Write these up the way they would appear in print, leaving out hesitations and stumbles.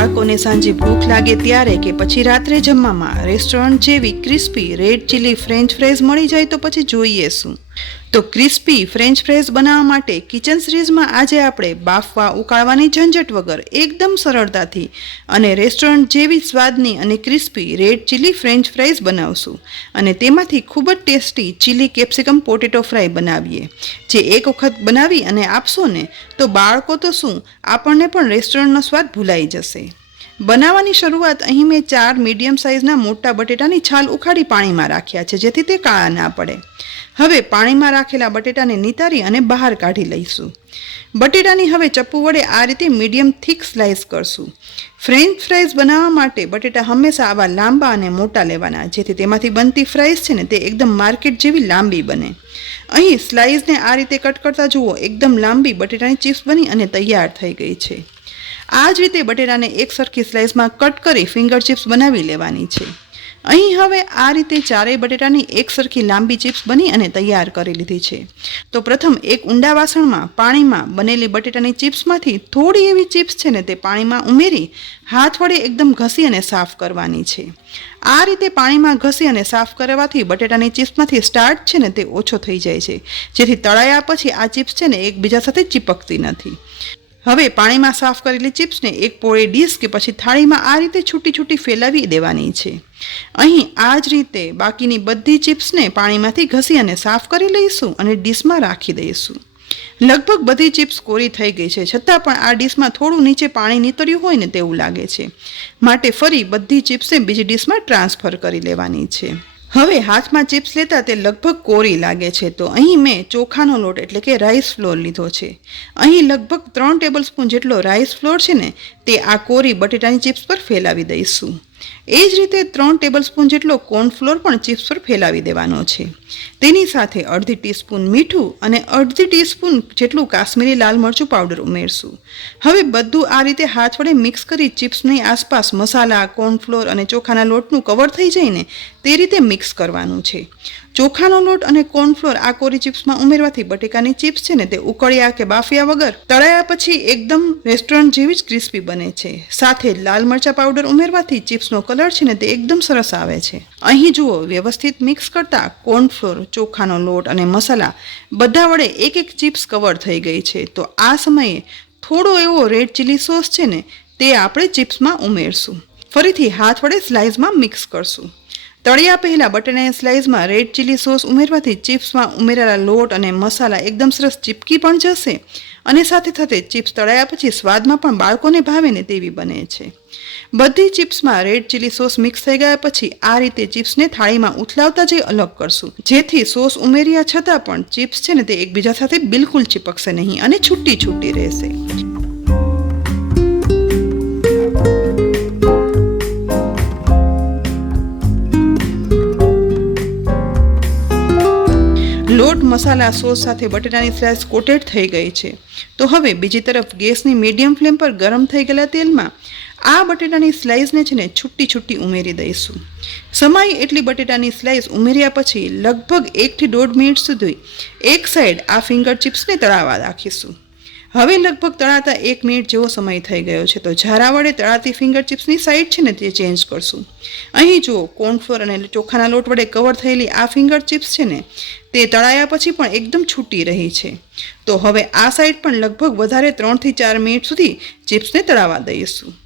બાળકોને સાંજે ભૂખ લાગે ત્યારે કે પછી રાત્રે જમવામાં રેસ્ટોરન્ટ જેવી crispy red chilli French fries મળી જાય તો પછી જોઈએ શું. તો ક્રિસ્પી ફ્રેન્ચ ફ્રાઈઝ બનાવવા માટે કિચન સિરીઝમાં આજે આપણે બાફવા ઉકાળવાની ઝંઝટ વગર એકદમ સરળતાથી અને રેસ્ટોરન્ટ જેવી સ્વાદની અને crispy red chilli French fries બનાવશું અને તેમાંથી ખૂબ જ tasty chilli capsicum potato fry બનાવીએ, જે એક વખત બનાવી અને આપશો ને તો બાળકો તો શું આપણને પણ રેસ્ટોરન્ટનો સ્વાદ ભૂલાઈ જશે. બનાવવાની શરૂઆત અહીં મેં 4 મીડિયમ સાઇઝના મોટા બટેટાની છાલ ઉખાડી પાણીમાં રાખ્યા છે, જેથી તે કાળા ના પડે. હવે પાણીમાં રાખેલા બટેટાને નિતારી અને બહાર કાઢી લઈશું. બટેટાની હવે ચપ્પુ વડે આ રીતે મીડિયમ થીક સ્લાઇસ કરશું. ફ્રેન્ચ ફ્રાઈઝ બનાવવા માટે બટેટા હંમેશા આવા લાંબા અને મોટા લેવાના, જેથી તેમાંથી બનતી ફ્રાઈઝ છે ને તે એકદમ માર્કેટ જેવી લાંબી બને. અહીં સ્લાઇસને આ રીતે કટ કરતા જુઓ, એકદમ લાંબી બટેટાની ચિપ્સ બની અને તૈયાર થઈ ગઈ છે. આ જ રીતે બટેટાને એક સરખી સ્લાઇસમાં કટ કરી ફિંગર ચિપ્સ બનાવી લેવાની છે. અહીં હવે આ રીતે ચારેય બટેટાની એક સરખી લાંબી ચિપ્સ બની અને તૈયાર કરી લીધી છે. તો પ્રથમ એક ઊંડા વાસણમાં પાણીમાં બનેલી બટેટાની ચિપ્સમાંથી થોડી એવી ચિપ્સ છે ને તે પાણીમાં ઉમેરી હાથ વડે એકદમ ઘસી અને સાફ કરવાની છે. આ રીતે પાણીમાં ઘસી અને સાફ કરવાથી બટેટાની ચિપ્સમાંથી સ્ટાર્ચ છે ને તે ઓછો થઈ જાય છે, જેથી તળાયા પછી આ ચિપ્સ છે ને એકબીજા સાથે ચીપકતી નથી. હવે પાણીમાં સાફ કરેલી ચિપ્સને એક પોળી ડીશ કે પછી થાળીમાં આ રીતે છૂટી છૂટી ફેલાવી દેવાની છે. અહીં આ જ રીતે બાકીની બધી ચિપ્સને પાણીમાંથી ઘસી અને સાફ કરી લઈશું અને ડીશમાં રાખી દઈશું. લગભગ બધી ચિપ્સ કોરી થઈ ગઈ છે, છતાં પણ આ ડીશમાં થોડું નીચે પાણી નીતર્યું હોય ને તેવું લાગે છે, માટે ફરી બધી ચિપ્સને બીજી ડીશમાં ટ્રાન્સફર કરી લેવાની છે. હવે હાથમાં ચિપ્સ લેતા તે લગભગ કોરી લાગે છે, તો અહીં મેં ચોખાનો લોટ એટલે કે રાઈસ ફ્લોર લીધો છે. અહીં લગભગ 3 ટેબલ સ્પૂન જેટલો રાઈસ ફ્લોર છે ને તે આ કોરી બટેટાની ચિપ્સ પર ફેલાવી દઈશું. એ જ રીતે 3 ટેબલ સ્પૂન જેટલો કોર્નફ્લોર પણ ચિપ્સ પર ફેલાવી દેવાનો છે. તેની સાથે અડધી ટીસ્પૂન મીઠું અને અડધી ટીસ્પૂન જેટલું કાશ્મીરી લાલ મરચું પાવડર ઉમેરશું. હવે બધું આ રીતે હાથ વડે મિક્સ કરી ચિપ્સની આસપાસ મસાલા, કોર્નફ્લોર અને ચોખાના લોટનું કવર થઈ જાય ને તે રીતે મિક્સ કરવાનું છે. ચોખાનો લોટ અને કોર્નફ્લોર આ કોરી ચિપ્સમાં ઉમેરવાથી બટેકાની ચિપ્સ છે ને તે ઉકળ્યા કે બાફ્યા વગર તળાયા પછી એકદમ રેસ્ટોરન્ટ જેવી જ ક્રિસ્પી બને છે. સાથે લાલ મરચા પાવડર ઉમેરવાથી ચિપ્સનો કલર છે ને તે એકદમ સરસ આવે છે. અહીં જુઓ, વ્યવસ્થિત મિક્સ કરતા કોર્નફ્લોર, ચોખાનો લોટ અને મસાલા બધા વડે એક એક ચિપ્સ કવર થઈ ગઈ છે. તો આ સમયે થોડો એવો રેડ ચીલી સોસ છે ને તે આપણે ચિપ્સમાં ઉમેરશું. ફરીથી હાથ વડે સ્લાઇસમાં મિક્સ કરશું. તળિયા પહેલાં બટેટાની સ્લાઇસમાં રેડ ચીલી સોસ ઉમેરવાથી ચિપ્સમાં ઉમેરેલા લોટ અને મસાલા એકદમ સરસ ચીપકી પણ જશે અને સાથે સાથે ચિપ્સ તળાયા પછી સ્વાદમાં પણ બાળકોને ભાવે ને તેવી બને છે. બધી ચિપ્સમાં રેડ ચીલી સોસ મિક્સ થઈ ગયા પછી આ રીતે ચિપ્સને થાળીમાં ઉથલાવતા જઈ અલગ કરશું, જેથી સોસ ઉમેર્યા છતાં પણ ચિપ્સ છે ને તે એકબીજા સાથે બિલકુલ ચીપકશે નહીં અને છૂટી છૂટી રહેશે. લોટ, મસાલા, સોસ સાથે બટેટાની સ્લાઇસ કોટેડ થઈ ગઈ છે. તો હવે બીજી તરફ ગેસની મીડિયમ ફ્લેમ પર ગરમ થઈ ગયેલા તેલમાં આ બટેટાની સ્લાઇસને છે ને છૂટી છૂટી ઉમેરી દઈશું. સમાય એટલી બટેટાની સ્લાઇસ ઉમેર્યા પછી લગભગ 1 થી 1.5 મિનિટ સુધી એક સાઈડ આ ફિંગર ચિપ્સને તળાવવા રાખીશું. હવે લગભગ તળાતા 1 મિનિટ જેવો સમય થઈ ગયો છે, તો ઝારા વડે તળાતી ફિંગર ચિપ્સની સાઈડ છે ને તે ચેન્જ કરશું. અહીં જુઓ, કોર્નફ્લોર અને ચોખાના લોટ વડે કવર થયેલી આ ફિંગર ચિપ્સ છે ને તે તળાયા પછી પણ એકદમ છૂટી રહી છે. તો હવે આ સાઈડ પણ લગભગ વધારે 3 થી 4 મિનિટ સુધી ચિપ્સને તળાવવા દઈશું.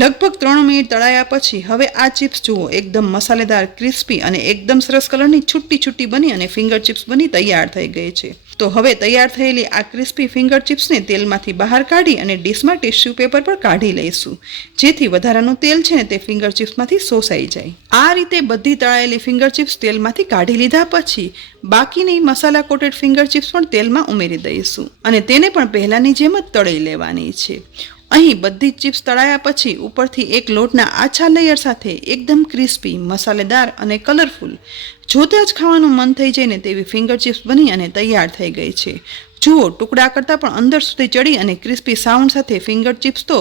લગભગ 3 મિનિટ તળાયા પછી હવે આ ચિપ્સ જુઓ, એકદમ મસાલેદાર, ક્રિસ્પી અને એકદમ સરસ કલરની છૂટી છૂટી બની અને ફિંગર ચિપ્સ બની તૈયાર થઈ ગઈ છે. તો હવે તૈયાર થયેલી આ ક્રિસ્પી ફિંગર ચિપ્સને તેલમાંથી બહાર કાઢી અને ડીશમાં ટિશ્યુ પેપર પર કાઢી લઈશું, જેથી વધારાનું તેલ છે ને તે ફિંગર ચિપ્સમાંથી શોષાઈ જાય. આ રીતે બધી તળાયેલી ફિંગર ચિપ્સ તેલમાંથી કાઢી લીધા પછી બાકીની મસાલા કોટેડ ફિંગર ચિપ્સ પણ તેલમાં ઉમેરી દઈશું અને તેને પણ પહેલાંની જેમ જ તળી લેવાની છે. અહીં બધી ચિપ્સ તળાયા પછી ઉપરથી એક લોટના આછા લેયર સાથે એકદમ ક્રિસ્પી, મસાલેદાર અને કલરફુલ, જોતા જ ખાવાનું મન થઈ જાય ને તેવી ફિંગર ચિપ્સ બની અને તૈયાર થઈ ગઈ છે. જુઓ, ટુકડા કરતાં પણ અંદર સુધી ચડી અને ક્રિસ્પી સાઉન્ડ સાથે ફિંગર ચિપ્સ તો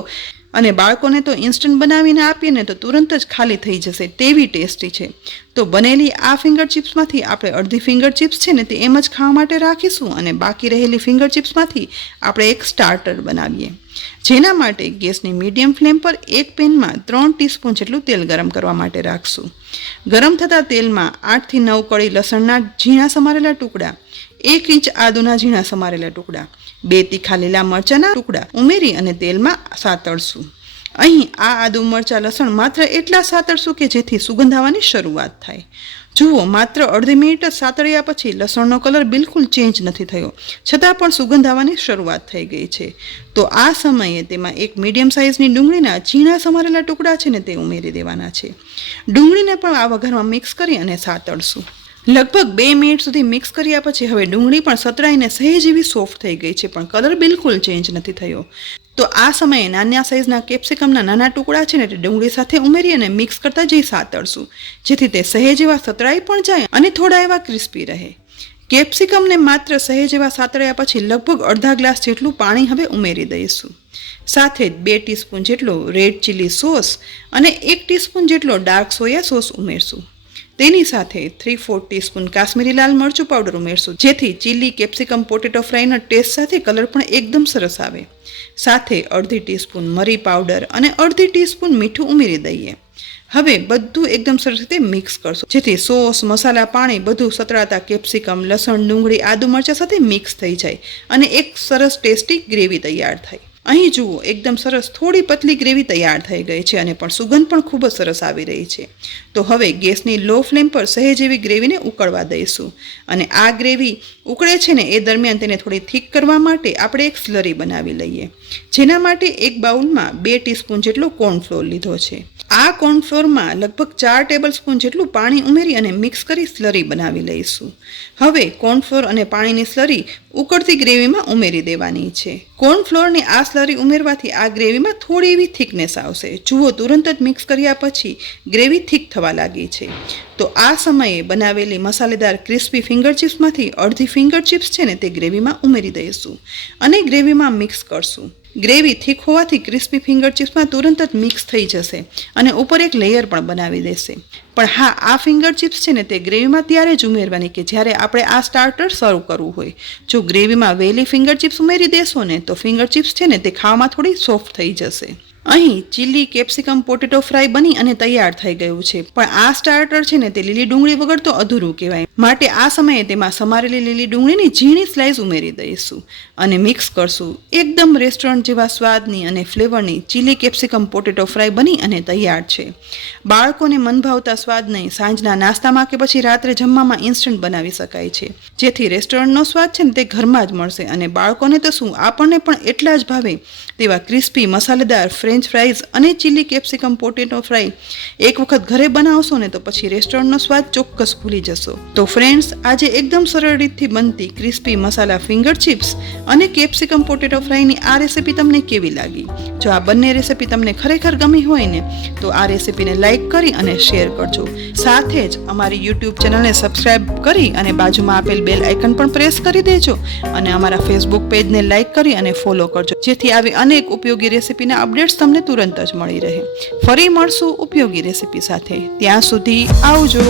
અને બાળકોને તો ઇન્સ્ટન્ટ બનાવીને આપીએ ને તો તુરંત જ ખાલી થઈ જશે તેવી ટેસ્ટી છે. તો બનેલી આ ફિંગર ચિપ્સમાંથી આપણે અડધી ફિંગર ચિપ્સ છે ને તે એમ જ ખાવા માટે રાખીશું અને બાકી રહેલી ફિંગર ચિપ્સમાંથી આપણે એક સ્ટાર્ટર બનાવીએ. જેના માટે ગેસની મીડિયમ ફ્લેમ પર એક પેનમાં 3 ટીસ્પૂન જેટલું તેલ ગરમ કરવા માટે રાખશું. ગરમ થતા તેલમાં 8 થી 9 કળી લસણના ઝીણા સમારેલા ટુકડા, 1 ઇંચ આદુના ઝીણા સમારેલા ટુકડા, 2 તીખા લીલા મરચાના ટુકડા ઉમેરી અને તેલમાં સાતળશું. અહીં આ આદુ મરચાં લસણ માત્ર એટલા સાતળશું કે જેથી સુગંધ આવવાની શરૂઆત થાય. જુઓ, માત્ર અડધી મિનિટ જ સાતળ્યા પછી લસણનો કલર બિલકુલ ચેન્જ નથી થયો, છતાં પણ સુગંધ આવવાની શરૂઆત થઈ ગઈ છે. તો આ સમયે તેમાં એક મીડિયમ સાઇઝની ડુંગળીના ઝીણા સમારેલા ટુકડા છે ને તે ઉમેરી દેવાના છે. ડુંગળીને પણ આ વઘારમાં મિક્સ કરી અને સાતળશું. લગભગ 2 મિનિટ સુધી મિક્સ કર્યા પછી હવે ડુંગળી પણ સતરાઈને સહેજ એવી સોફ્ટ થઈ ગઈ છે, પણ કલર બિલકુલ ચેન્જ નથી થયો. તો આ સમયે નાના સાઇઝના કેપ્સિકમના નાના ટુકડા છે ને તે ડુંગળી સાથે ઉમેરી અને મિક્સ કરતા જઈ સાતળશું, જેથી તે સહેજ એવા સતરાઈ પણ જાય અને થોડા એવા ક્રિસ્પી રહે. કેપ્સિકમને માત્ર સહેજ એવા સાતળ્યા પછી લગભગ અડધા ગ્લાસ જેટલું પાણી હવે ઉમેરી દઈશું. સાથે જ 2 ટીસ્પૂન જેટલો રેડ ચીલી સોસ અને 1 ટીસ્પૂન જેટલો ડાર્ક સોયા સોસ ઉમેરશું. તેની સાથે 3/4 ટીસ્પૂન કાશ્મીરી લાલ મરચું પાવડર ઉમેરશું, જેથી ચીલી કેપ્સિકમ પોટેટો ફ્રાયના ટેસ્ટ સાથે કલર પણ એકદમ સરસ આવે. સાથે અડધી ટીસ્પૂન મરી પાવડર અને અડધી ટીસ્પૂન મીઠું ઉમેરી દઈએ. હવે બધું એકદમ સરસ રીતે મિક્સ કરશું, જેથી સોસ, મસાલા, પાણી બધું સતરાતા કેપ્સિકમ, લસણ, ડુંગળી, આદુ મરચાં સાથે મિક્સ થઈ જાય અને એક સરસ ટેસ્ટી ગ્રેવી તૈયાર થાય. અહીં જુઓ, એકદમ સરસ થોડી પતલી ગ્રેવી તૈયાર થઈ ગઈ છે અને પણ સુગંધ પણ ખૂબ જ સરસ આવી રહી છે. તો હવે ગેસની લો ફ્લેમ પર સહેજ એવી ગ્રેવીને ઉકળવા દઈશું અને આ ગ્રેવી ઉકળે છે ને એ દરમિયાન તેને થોડી થીક કરવા માટે આપણે એક સ્લરી બનાવી લઈએ. જેના માટે એક બાઉલમાં 2 ટીસ્પૂન જેટલો કોર્નફ્લોર લીધો છે. આ કોર્નફ્લોરમાં લગભગ 4 ટેબલસ્પૂન જેટલું પાણી ઉમેરી અને મિક્સ કરી સ્લરી બનાવી લઈશું. હવે કોર્નફ્લોર અને પાણીની સ્લરી ઉકળતી ગ્રેવીમાં ઉમેરી દેવાની છે. કોર્નફ્લોરની આ સ્લરી ઉમેરવાથી આ ગ્રેવીમાં થોડી એવી થિકનેસ આવશે. જુઓ, તુરંત જ મિક્સ કર્યા પછી ગ્રેવી થીક થવા લાગી છે. તો આ સમયે બનાવેલી મસાલેદાર ક્રિસ્પી ફિંગર ચિપ્સમાંથી અડધી ફિંગર ચિપ્સ છે ને તે ગ્રેવીમાં ઉમેરી દઈશું અને ગ્રેવીમાં મિક્સ કરશું. ગ્રેવી થીક હોવાથી ક્રિસ્પી ફિંગર ચિપ્સમાં તુરંત જ મિક્સ થઈ જશે અને ઉપર એક લેયર પણ બનાવી દેશે. પણ હા, આ ફિંગર ચિપ્સ છે ને તે ગ્રેવીમાં ત્યારે જ ઉમેરવાની કે જ્યારે આપણે આ સ્ટાર્ટર સર્વ કરવું હોય. જો ગ્રેવીમાં વહેલી ફિંગર ચિપ્સ ઉમેરી દેશો ને તો ફિંગર ચિપ્સ છે ને તે ખાવામાં થોડી સોફ્ટ થઈ જશે. અહીં ચીલી કેપ્સિકમ પોટેટો ફ્રાય બની અને તૈયાર થઈ ગયું છે, પણ આ સ્ટાર્ટર છે ને તે લીલી ડુંગળી વગર તો અધૂરું કહેવાય. માટે આ સમયે તેમાં સમારેલી લીલી ડુંગળીની ઝીણી સ્લાઇસ ઉમેરી દઈશું અને મિક્સ કરશું. એકદમ રેસ્ટોરન્ટ જેવા સ્વાદની અને ફ્લેવરની ચીલી કેપ્સિકમ પોટેટો ફ્રાય બની અને તૈયાર છે. બાળકોને મન ભાવતા સ્વાદ નહીં, સાંજના નાસ્તામાં કે પછી રાત્રે જમવામાં ઇન્સ્ટન્ટ બનાવી શકાય છે, જેથી રેસ્ટોરન્ટનો સ્વાદ છે ને તે ઘરમાં જ મળશે અને બાળકોને તો શું, આપણને પણ એટલા જ ભાવે તેવા ક્રિસ્પી મસાલેદાર ફ્રેન્ચ ફ્રાઈઝ અને ચીલી કેપ્સિકમ પોટેટો ફ્રાય એક વખત ઘરે બનાવશો ને તો પછી રેસ્ટોરન્ટનો સ્વાદ ચોક્કસ ભૂલી જશો. તો ફ્રેન્ડ્સ, આજે એકદમ સરળ રીતથી બનતી ક્રિસ્પી મસાલા ફિંગર ચિપ્સ અને કેપ્સિકમ પોટેટો ફ્રાયની આ રેસીપી તમને કેવી લાગી? જો આ બંને રેસીપી તમને ખરેખર ગમી હોય ને તો આ રેસીપીને લાઈક કરી અને શેર કરજો. સાથે જ અમારી યુટ્યુબ ચેનલને સબસ્ક્રાઈબ કરી અને બાજુમાં આપેલ બેલ આઇકન પણ પ્રેસ કરી દેજો અને અમારા ફેસબુક પેજને લાઈક કરી અને ફોલો કરજો, જેથી આવી અનેક ઉપયોગી રેસીપીના અપડેટ્સ તમને તુરંત જ મળી રહે. ફરી મળશું ઉપયોગી રેસીપી સાથે. ત્યાં સુધી આવજો.